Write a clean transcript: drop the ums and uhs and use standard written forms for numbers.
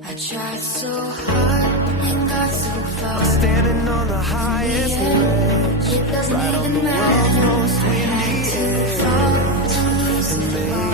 I tried so hard and got so far. I'm standing on the highest ledge, It doesn't right on even the world's matter. most windy edge. Fall to lose And it all.